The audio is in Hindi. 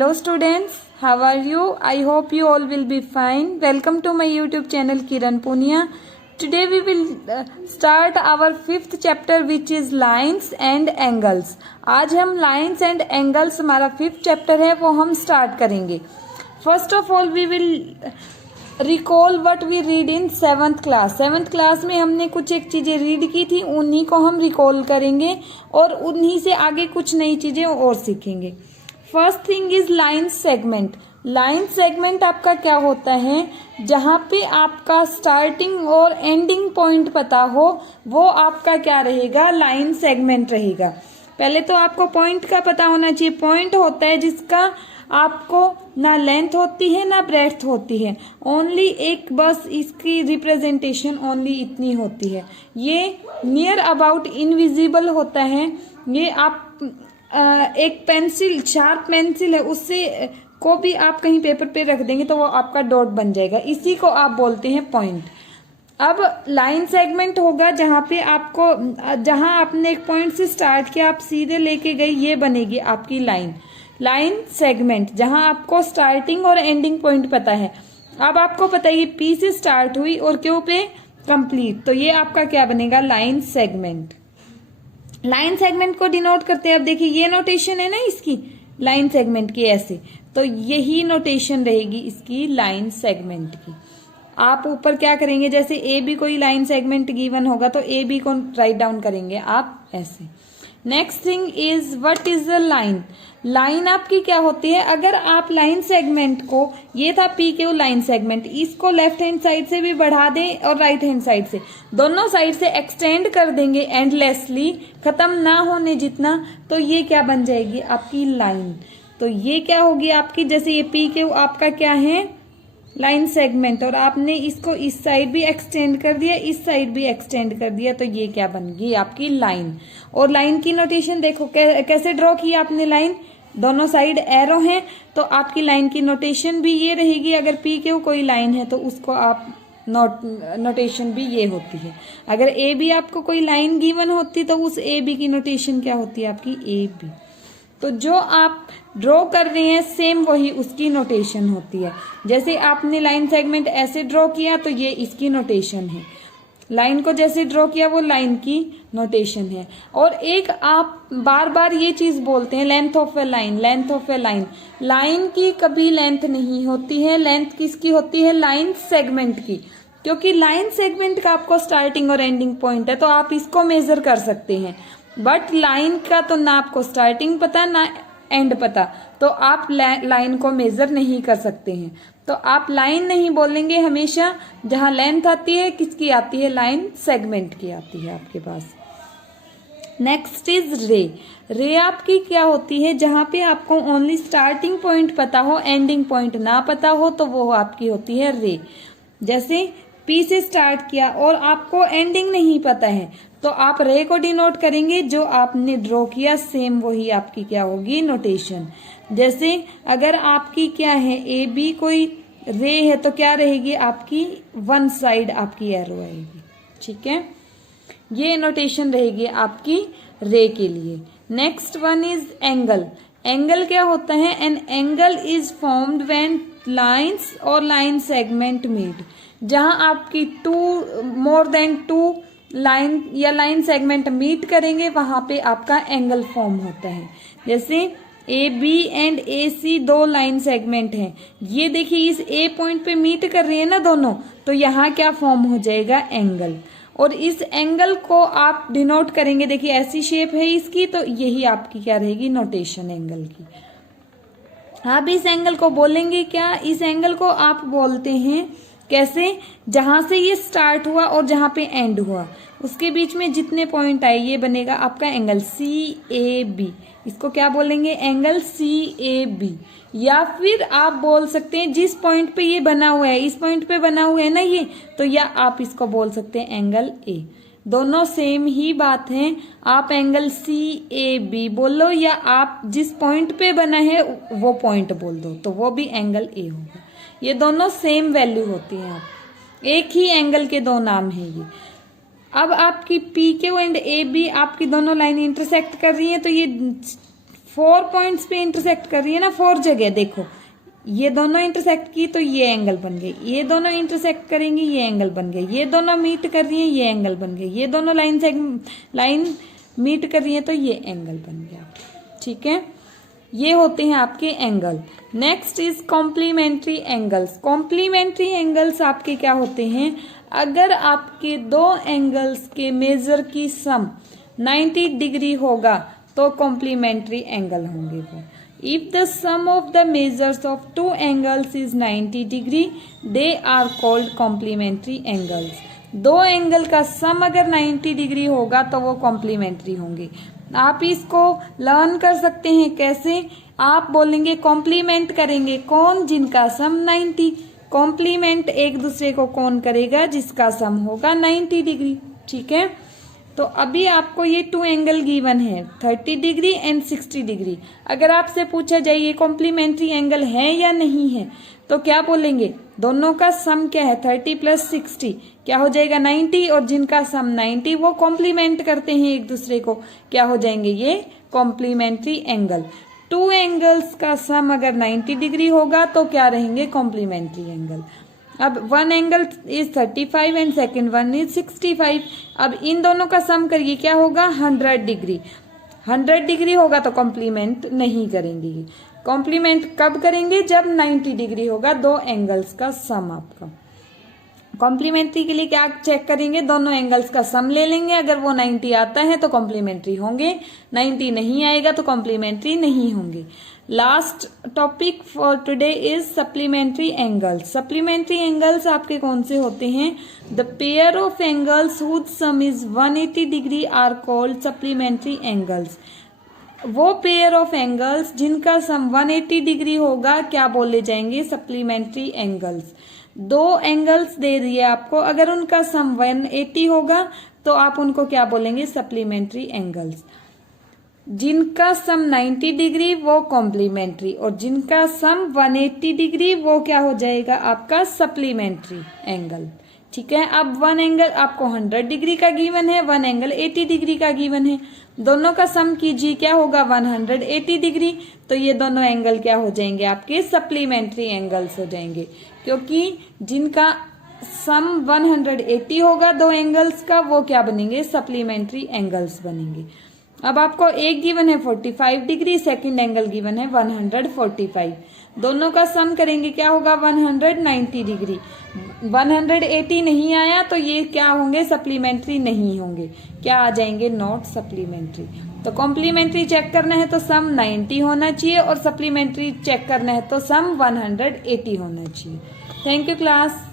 Hello students, how are you? I hope you all will be fine. Welcome to my YouTube channel Kiran Punia. Today we will start our 5th chapter which is lines and angles. आज हम lines and angles हमारा 5th chapter है वो हम start करेंगे. First of all we will recall what we read in 7th class. 7th class में हमने कुछ एक चीज़ें रीड की थी, उन्हीं को हम रिकॉल करेंगे और उन्हीं से आगे कुछ नई चीज़ें और सीखेंगे. First thing is line segment. Line segment आपका क्या होता है, जहाँ पे आपका स्टार्टिंग और एंडिंग पॉइंट पता हो वो आपका क्या रहेगा, लाइन सेगमेंट रहेगा. पहले तो आपको पॉइंट का पता होना चाहिए. पॉइंट होता है जिसका आपको ना लेंथ होती है ना ब्रेड्थ होती है, ओनली एक बस इसकी रिप्रेजेंटेशन ओनली इतनी होती है. ये नियर अबाउट इनविजिबल होता है. ये आप एक पेंसिल, शार्प पेंसिल है, उससे को भी आप कहीं पेपर पे रख देंगे तो वो आपका डॉट बन जाएगा. इसी को आप बोलते हैं पॉइंट. अब लाइन सेगमेंट होगा जहाँ पे आपको, जहाँ आपने एक पॉइंट से स्टार्ट किया आप सीधे लेके गए, ये बनेगी आपकी लाइन. लाइन सेगमेंट जहाँ आपको स्टार्टिंग और एंडिंग पॉइंट पता है. अब आपको पता है ये पी से स्टार्ट हुई और क्यू पे कंप्लीट, तो ये आपका क्या बनेगा, लाइन सेगमेंट. लाइन सेगमेंट को डिनोट करते हैं. अब देखिए ये नोटेशन है ना इसकी लाइन सेगमेंट की, ऐसे तो यही नोटेशन रहेगी इसकी लाइन सेगमेंट की. आप ऊपर क्या करेंगे, जैसे ए बी कोई लाइन सेगमेंट गिवन होगा तो ए बी को राइट डाउन करेंगे आप ऐसे. Next thing is what is the line. Line आपकी क्या होती है, अगर आप लाइन सेगमेंट को, ये था पी क्यू लाइन सेगमेंट, इसको लेफ्ट हैंड साइड से भी बढ़ा दें और राइट हैंड साइड से, दोनों साइड से एक्सटेंड कर देंगे एंडलेसली, खत्म ना होने जितना, तो ये क्या बन जाएगी आपकी लाइन. तो ये क्या होगी आपकी, जैसे ये पी क्यू आपका क्या है, लाइन सेगमेंट, और आपने इसको इस साइड भी एक्सटेंड कर दिया, इस साइड भी एक्सटेंड कर दिया, तो ये क्या बन गई आपकी लाइन. और लाइन की नोटेशन देखो कैसे ड्रॉ की आपने लाइन, दोनों साइड एरो हैं, तो आपकी लाइन की नोटेशन भी ये रहेगी. अगर पी क्यू कोई लाइन है तो उसको आप नोटेशन भी ये होती है. अगर ए बी आपको कोई लाइन गिवन होती तो उस ए बी की नोटेशन क्या होती है आपकी, ए बी. तो जो आप ड्रॉ कर रहे हैं सेम वही उसकी नोटेशन होती है. जैसे आपने लाइन सेगमेंट ऐसे ड्रॉ किया तो ये इसकी नोटेशन है. लाइन को जैसे ड्रॉ किया वो लाइन की नोटेशन है. और एक आप बार बार ये चीज बोलते हैं, length of A line, length of A line. Line की कभी लेंथ नहीं होती है. लेंथ किसकी होती है, लाइन सेगमेंट की. क्योंकि लाइन सेगमेंट का आपको स्टार्टिंग और एंडिंग पॉइंट है तो आप इसको मेजर कर सकते हैं. बट लाइन का तो ना आपको स्टार्टिंग पता ना एंड पता, तो आप लाइन को मेजर नहीं कर सकते हैं. तो आप लाइन नहीं बोलेंगे हमेशा. जहां लेंथ आती है किसकी आती है, लाइन सेगमेंट की आती है आपके पास. नेक्स्ट इज रे. रे आपकी क्या होती है, जहां पे आपको ओनली स्टार्टिंग पॉइंट पता हो, एंडिंग पॉइंट ना पता हो, तो वो आपकी होती है रे. जैसे पी से स्टार्ट किया और आपको एंडिंग नहीं पता है तो आप रे को डिनोट करेंगे, जो आपने ड्रॉ किया सेम वही आपकी क्या होगी, नोटेशन. जैसे अगर आपकी क्या है, ए बी कोई रे है तो क्या रहेगी आपकी, वन साइड आपकी एरो आएगी. ठीक है, ये नोटेशन रहेगी आपकी रे के लिए. Next one is angle. Angle क्या होता है, an angle is formed when lines और लाइन सेगमेंट मीट. जहां आपकी मोर देन टू लाइन या लाइन सेगमेंट मीट करेंगे वहां पे आपका एंगल फॉर्म होता है. जैसे ए बी एंड ए सी दो लाइन सेगमेंट हैं, ये देखिए इस ए पॉइंट पे मीट कर रही है ना दोनों, तो यहाँ क्या फॉर्म हो जाएगा, एंगल. और इस एंगल को आप डिनोट करेंगे, देखिए ऐसी शेप है इसकी, तो यही आपकी क्या रहेगी, नोटेशन एंगल की. आप इस एंगल को बोलेंगे क्या, इस एंगल को आप बोलते हैं कैसे, जहां से ये स्टार्ट हुआ और जहां पे एंड हुआ उसके बीच में जितने पॉइंट आए ये बनेगा आपका एंगल सी ए बी. इसको क्या बोलेंगे, एंगल सी ए बी. या फिर आप बोल सकते हैं जिस पॉइंट पे ये बना हुआ है, इस पॉइंट पे बना हुआ है ना ये, तो या आप इसको बोल सकते हैं एंगल ए. दोनों सेम ही बात है. आप एंगल सी ए बी बोलो या आप जिस पॉइंट पे बना है वो पॉइंट बोल दो तो वो भी एंगल ए होगा. ये दोनों सेम वैल्यू होती है. आप एक ही एंगल के दो नाम है ये. अब आपकी P Q and A B आपकी दोनों लाइन इंटरसेक्ट कर रही है तो ये 4 पॉइंट्स पे इंटरसेक्ट कर रही है ना, 4 जगह देखो, ये दोनों इंटरसेक्ट की तो ये एंगल बन गए, ये दोनों इंटरसेक्ट करेंगी ये एंगल बन गए, ये दोनों मीट कर रही है ये एंगल बन गए, ये दोनों लाइन मीट कर रही है तो ये एंगल बन गया। ठीक है, ये होते हैं आपके angle. Next is complementary angles. Complementary angles आपके क्या होते हैं, अगर आपके दो एंगल्स के मेजर की सम 90 डिग्री होगा तो कॉम्प्लीमेंट्री एंगल होंगे वो। If the sum of the measures of two angles is 90 degree, they are called complementary angles. दो एंगल का सम अगर 90 डिग्री होगा तो वो कॉम्प्लीमेंट्री होंगे। आप इसको लर्न कर सकते हैं कैसे, आप बोलेंगे कॉम्प्लीमेंट करेंगे कौन, जिनका सम 90। कॉम्प्लीमेंट एक दूसरे को कौन करेगा, जिसका सम होगा 90 डिग्री। ठीक है, तो अभी आपको ये 2 एंगल गिवन है 30 डिग्री एंड 60 डिग्री। अगर आपसे पूछा जाए ये कॉम्प्लीमेंट्री एंगल है या नहीं है तो क्या बोलेंगे, दोनों का सम क्या है 30 प्लस 60 क्या हो जाएगा 90, और जिनका सम 90 वो कॉम्प्लीमेंट करते हैं एक दूसरे को, क्या हो जाएंगे ये कॉम्प्लीमेंट्री एंगल। 2 एंगल्स का सम अगर 90 डिग्री होगा तो क्या रहेंगे कॉम्प्लीमेंट्री एंगल। अब 1 angle is 35 and second one is 65। अब इन दोनों का सम करिए क्या होगा 100 डिग्री। 100 डिग्री होगा तो कॉम्प्लीमेंट नहीं करेंगे, कॉम्प्लीमेंट कब करेंगे जब 90 डिग्री होगा दो एंगल्स का सम आपका। कॉम्प्लीमेंट्री के लिए क्या चेक करेंगे, दोनों एंगल्स का सम ले लेंगे, अगर वो 90 आता है तो कॉम्प्लीमेंट्री होंगे, 90 नहीं आएगा तो कॉम्प्लीमेंट्री नहीं होंगे। Last topic for today is supplementary angles. Supplementary angles आपके कौन से होते हैं, the pair of angles whose sum is 180 degree are called supplementary angles. वो पेयर ऑफ एंगल्स जिनका सम 180 डिग्री होगा क्या बोले जाएंगे सप्लीमेंट्री एंगल्स। दो एंगल्स दे दिए आपको, अगर उनका सम 180 होगा तो आप उनको क्या बोलेंगे सप्लीमेंट्री एंगल्स। जिनका सम 90 डिग्री वो कॉम्प्लीमेंट्री, और जिनका सम 180 डिग्री वो क्या हो जाएगा आपका सप्लीमेंट्री एंगल। ठीक है, अब 1 एंगल आपको 100 डिग्री का गिवन है, 1 एंगल 80 डिग्री का गिवन है, दोनों का सम कीजिए क्या होगा 180 डिग्री, तो ये दोनों एंगल क्या हो जाएंगे आपके सप्लीमेंट्री एंगल्स हो जाएंगे, क्योंकि जिनका सम 180 होगा दो एंगल्स का वो क्या बनेंगे सप्लीमेंट्री एंगल्स बनेंगे। अब आपको एक गिवन है 45 डिग्री, सेकंड एंगल गिवन है 145, दोनों का सम करेंगे क्या होगा 190 डिग्री। 180 नहीं आया तो ये क्या होंगे सप्लीमेंट्री नहीं होंगे, क्या आ जाएंगे नॉट सप्लीमेंट्री। तो कॉम्प्लीमेंट्री चेक करना है तो सम 90 होना चाहिए, और सप्लीमेंट्री चेक करना है तो सम 180 होना चाहिए। Thank you class.